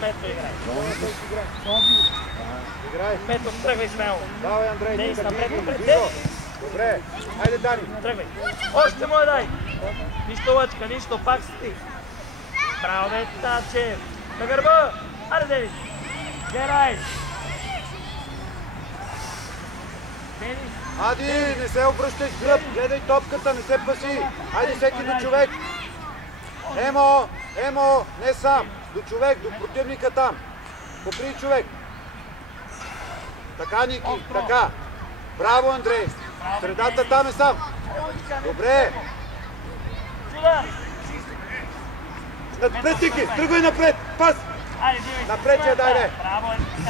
Мето играй. Играй. Мето, тръгвай смело. Давай, Андрей. Денис, напред, напред. Добре. Хайде, Дани. Тръгвай. Още му дай. Нищо лъчка, нищо, пак си ти. Браво, бе, Тачев. На гърба. Аре, Денис. Герай. Денис. Ади, не се обръщай с гръб. Гледай топката, не се паси. Хайде всеки до човек. Емо, не сам. До човек, до противника там. Попри човек. Така, Ники, така. Браво, Андрей. Средата там е сам. Добре. Напред, Ники, тръгвай напред. Пас. Напред я дай, бе.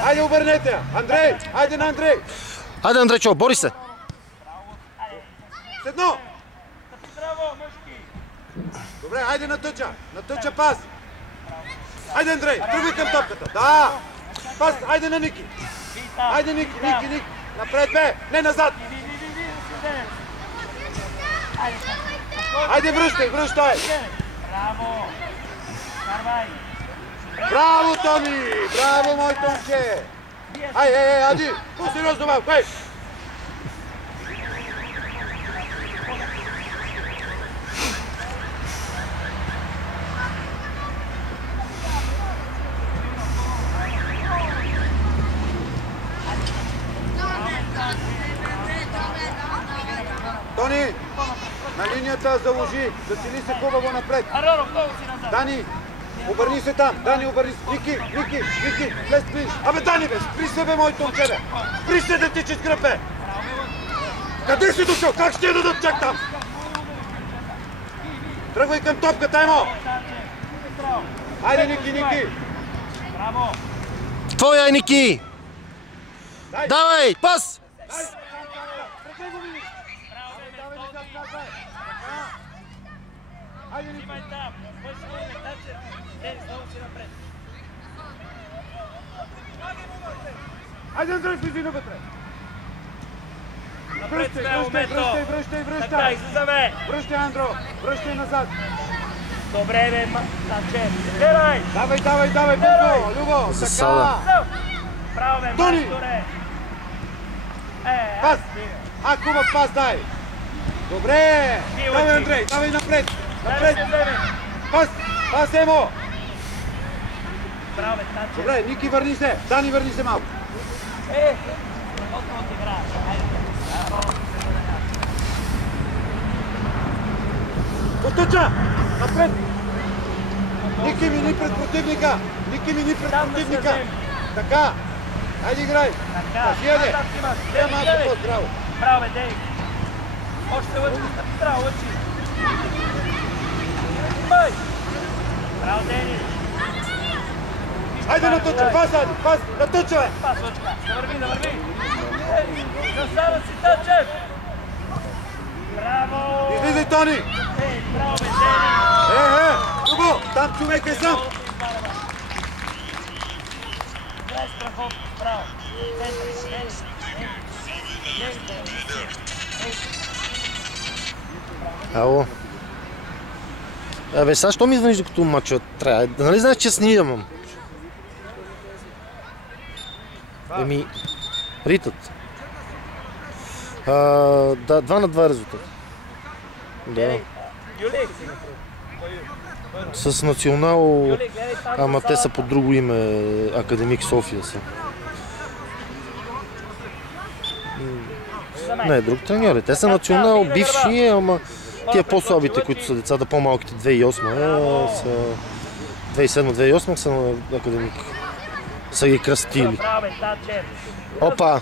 Хайде, обърнете я. Андрей, хайде на Андрей. Хайде, Андрейчо, бори се. С едно. Добре, хайде на тъча пас. Хайде, Андрей, тръгвай към топката. Да. Пас, хайде на Ники. Хайде, Ники. Напред, бе, не назад. Хайде, връщай. Браво. Браво, Томи. Браво, мой Томче. Ай, Ади, по-сериозно малко, ей. Тони, на линията заложи, засили се хубаво напред. Дани, обърни се там. Дани, обърни се. Ники, влез ближ. Абе, Дани, бе, спри се, бе, мой Томче, бе. Спри се да тичи с гръб, бе. Къде си дошъл? Как ще я дадат чак там? Тръгвай към топката, Емо. Хайде, Ники. Твоя е, Ники. Давай, пас. Хайде, Ники. Хайде, Андрей, влизи навътре. Връщай. Така, излизаме. Връщай, Андро. Връщай назад. Добре, бе, Тачев. Герай. Давай, бързо. Любо, Засада. така. Браво, бе, Тони. майсторе. Пас. Хубав пас, дай. Добре. Давай, Андрей, давай напред. Пас, Емо. Браво, бе, Тачев. Добре, Ники, върни се. Дани, върни се малко. Потъча! Напред! Ники мини пред противника! Така! Хайде, играй! Яде! Малко по-здраво! Браво, бе, Дейв! Още лъчи! Браво, лъчи! Браво, Денис! Хайде на тъча! Пас! На тъча, бе! Пас, лъчка! Да върви! Засада си, Тачев! Браво! Излизай, Тони! Браво, бе, Денис! Любо! Там човек е сам! Играй страхотно! Браво! Ало. Абе, сега що ми звъниш докато мачът трябва? Нали знаеш, че снимам? Еми, ритът. Да, 2-2 резултат. Да. С Национал, ама те са под друго име, Академик София са. Не, друг треньор. Те са Национал, бивши, ама тия по-слабите, които са децата, по-малките 2008, са 2007-2008 са на Академик. Са ги кръстили. Опа!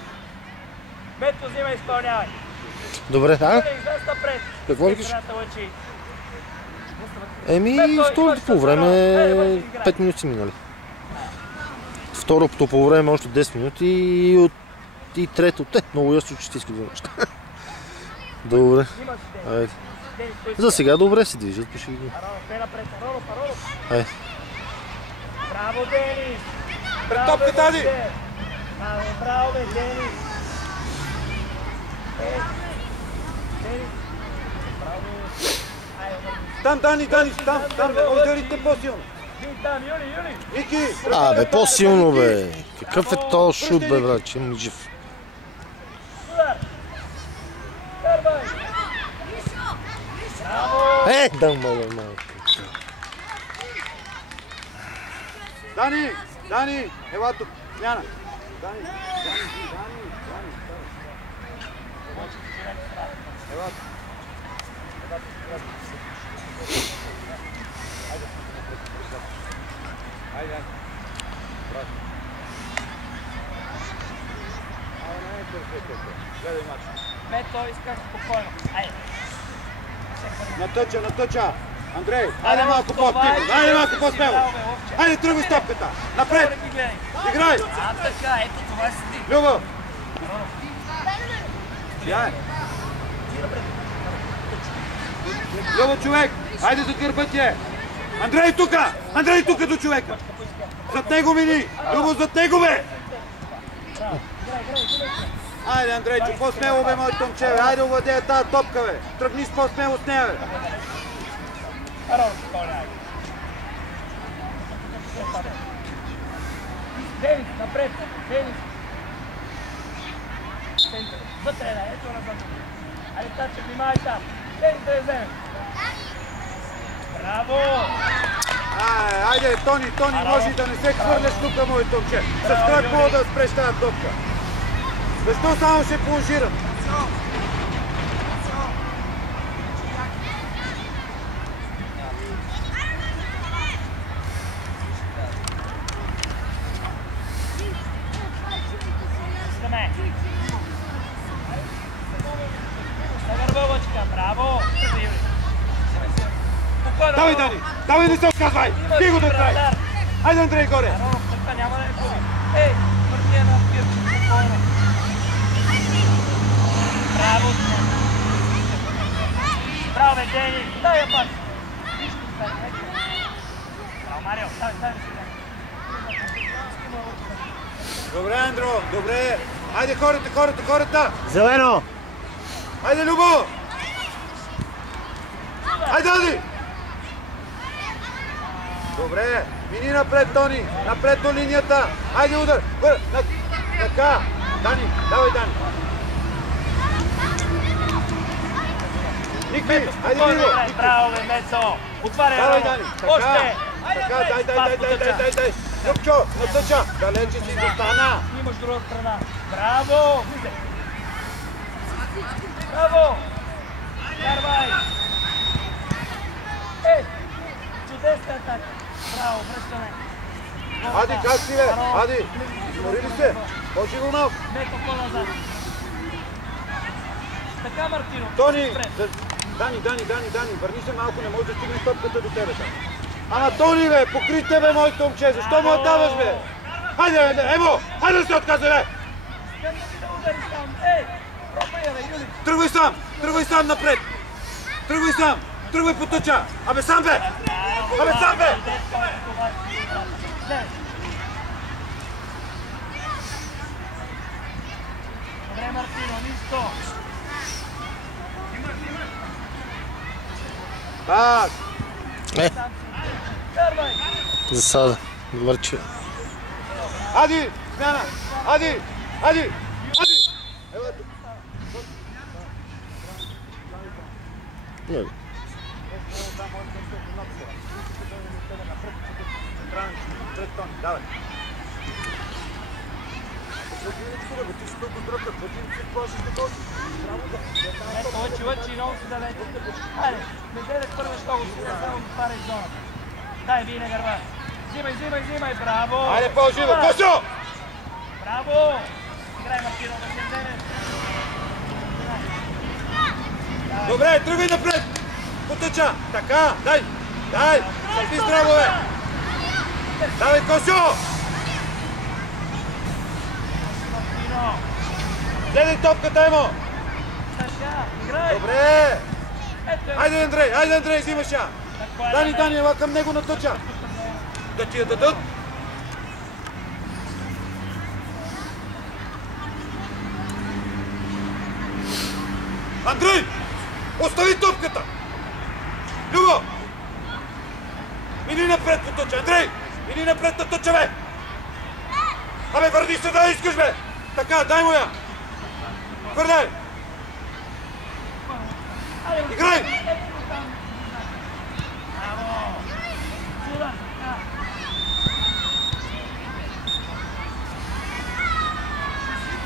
Мето, взима, изпълнявай. Добре, а? Какво викаш? Еми, второто по време 5 минути минали. Второто по време още 10 минути и трето. Много ясно, че ти иска да неща. Добре. Айде. За сега добре се движат, пиши ги. Айде. Браво, Денис! Пред топката, Ади! Браво, бе, Денис! Там, Дани, там, ударите по-силно. Ники! Абе, по-силно, бе. Какъв е то шут, бе, брат, че ми жив. Дам, бе, малко. Дани, ела тук, Смяна. Дани. Ела тук. Айде. Брат. Не е перфектно. Гледай мач. Мето, искаш спокойно. Айде. Натъча. Андрей, айде малко по-активно, айде малко по-смело. Айде, тръгвай с топката. Напред. Играй. Така, ето това си ти. Любо. Яй. Любо, човек. Айде за гърба ти е. Андрей тука до човека. Зад него мини. Любо, зад него бе. Айде, Андрейчо, по-смело бе, моето момче, бе. Айде, овладея тази топка, бе. Тръгни с по-смело с нея, бе. Денис, напред! Денис! Вътре, да, ето назад. Айде, Таче, внимай там. Денис да я вземе. Браво! Айде, Тони, може и да не се хвърляш тук, моето момче. С крак мога да спреш тази топка. Защо само ще плонжирам? Браво! Давай, Дани! Давай, не се отказвай! Ти го до край! Айде, Андрей, горе! Няма да е губи. Ей, върти една пирче, спокойно. Браво! Браво, бе, Дени! Дай я пак! Браво, Марио! Дай си. Добре, Андро, добре! Айде, хората! Зелено! Айде, Любо! Айде, Ади! Добре, мини напред, Тони! Напред до линията! Айде, удар! Така! Дани, давай, Дани! Ники, айде, Мило! Браво, бе, Мецо! Отваряй, Давай, Рамо! Дани! Още! Така, дай! Любчо, натъча! Далече си застана! Снимаш друга страна. Браво! Браво! Карвай! Ей! Чудесна атака! Браво, връщане! Ади, как си, бе? Ади! Измори ли се? Почи го малко! Мето по-назад! Така, Мартино! Тони! Дани, върни се малко, не може да стигне топката до тебе там. Ама Тони, бе, покри тебе, моето момче, защо му отдаваш, бе? Хайде, Ево, хайде да се отказа, бе! Тръгвай сам напред! Тръгвай по тъча! Абе сам, бе! Добре, Мартино, нищо! Так! Засада. Добър, че. Ади! Смяна! Ади! Ела тук! Давай! Ти си толкова здръпка, какво ти си плашиш да този? Ето, лъчи, много си далеч. Хайде, не дай първа, що го си, само отваряй зоната. Дай, бий на гърба. Взимай, браво! Айде, по-живо, Косо! Браво! Играй, Мартино, да се вземе. Добре, тръгвай напред! Потъча! Така, дай! Ти здраво, бе! Давай, Косо! Гледай топката, Емо! Добре! Айде, Андрей, взимаш я! Дани, ела към него натъча! Да ти я дадат! Андрей! Остави топката! Любо! Мини напред по точа, Андрей! Мини напред на точа, бе! Абе, върни се да искаш, бе! Така, дай му я! Върдай! Играй!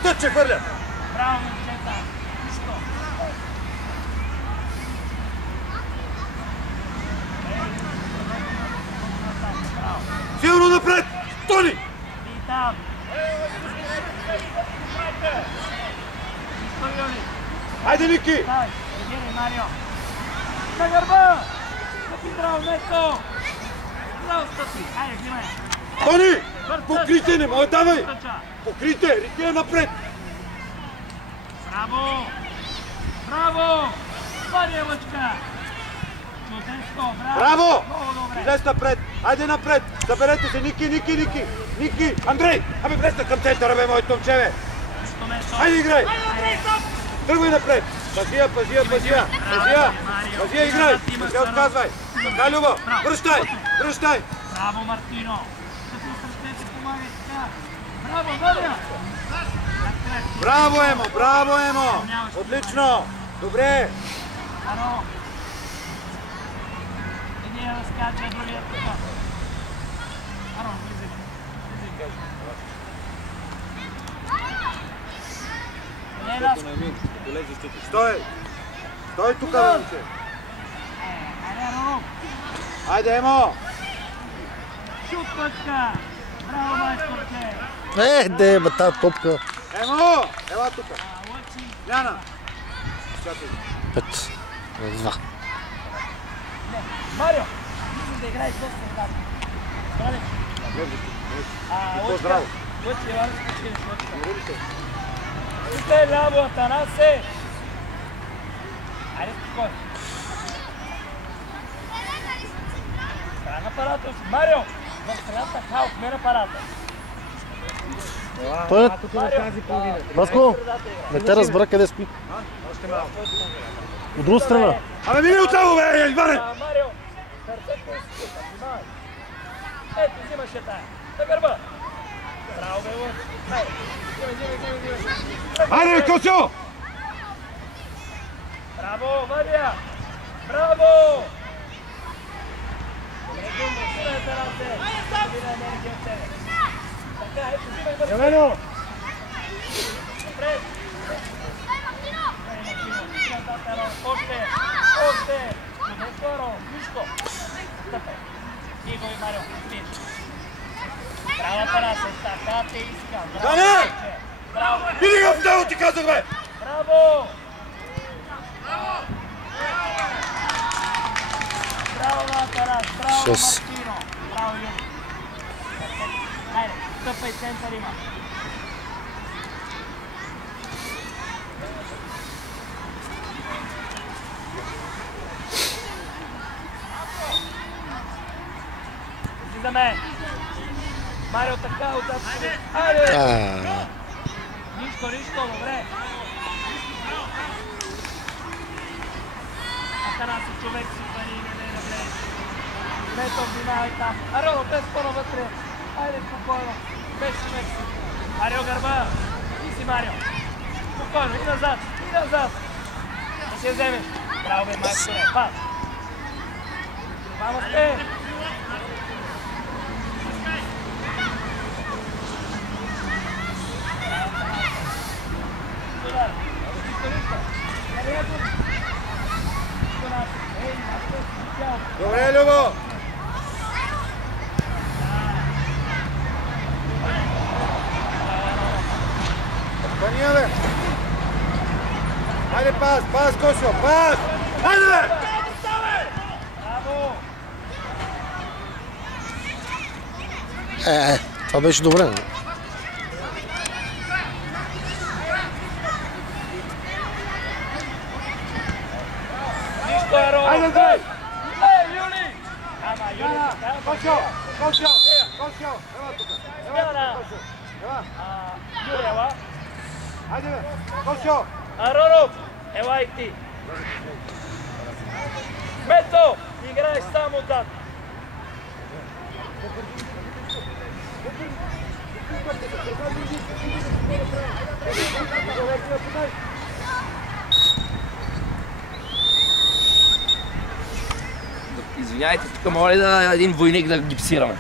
Тъче хвърля! Браво, момчета! Нищо! Силно напред! Тони! И там! Хайде, Ники! Давай, бегини, Марио! На гърба! Стъпи здраво, Нето! Здраво стъпи! Хайде, внимай! Тони! Покрийте, не може, давай! Покрийте! Рики е напред! Браво! Браво! Пария лъчка! Чудеско, браво! Браво! Много добре! Излез напред! Хайде напред! Съберете се! Ники, Ники, Ники! Ники! Андрей! Абе, влезте към центъра, бе, моето момче, бе! Хайде, играй! Тръгвай напред! Пазия, пазия, пазия! Пазия! Пазия, играй! Не се отказвай! Така, Любо! Връщай! Връщай! Браво, Мартино! Като срещете, помагай така! Браво, Мария! Браво, Емо! Браво, Емо! Отлично! Добре! Аро! Единия да скача, другия така. Аро, влизай. Стой! Стой тук, бе, момче! Айде, Аро! Хайде, Емо! Шут точка! Браво, майсторче! Де, бе, тази топка. Емо! Ела тук! Лъчи! Няна! Чакай! 5. 2. Марио! Мислим да играеш доста отдавна. Здравей! По-здраво! Лъчи, Иван, скачи лъчка. Сте ляво, Атанасе! Айде, спокойно. Страна апарата си. Марио! В средата хаос, мен апарата. Той Марио! Васко, не те разбра къде спи. От друга страна. Абе, мини оттам, бе, Иване! Марио! Сърцето е скута, внимавай. Ето, взимаше тая. На гърба. Браво, бе, Лъч. Хайде, взимай. Хайде, Косио! Браво, Мария! Браво! Така, ето, взимай бързо. Явено! Напред! Още! Още! Чудесно, нищо! Стъпай! И го и Марио, спиш! Браво, Тарасе, така те искам! Дане! Браво! Иди го в него, ти казах, бе! Браво! Браво, Тарас! Браво, Шест. Мартино! Браво, Юли! Хайде, стъпай, център има! За мен! Марио, така, отзад! Хайде! Нищо, добре! Атанаси, човек си пари, не влез. Мето, внимавай там. Аро, без пълно вътре. Айде, спокойно. Без човек си. Марио, гърба. И си, Марио. Спокойно, и назад, и назад. Да се вземеш. Браво, бе, майсторе. Пас. Мама сте. Добре, Любо! Пания, бе! Хайде, пас, Косио, пас! Хайде, бе! Браво! Това беше добре. Нищо, Аро! Хайде, Андрей! Юли! Ама, Юли! Косио! Ела тук! Ела! Ела! Юли, ела! Хайде, бе! Косио! Ароров! Ела и ти! Мето! Играеш само отзад! Извиняйте, тук моля да един войник да гипсираме.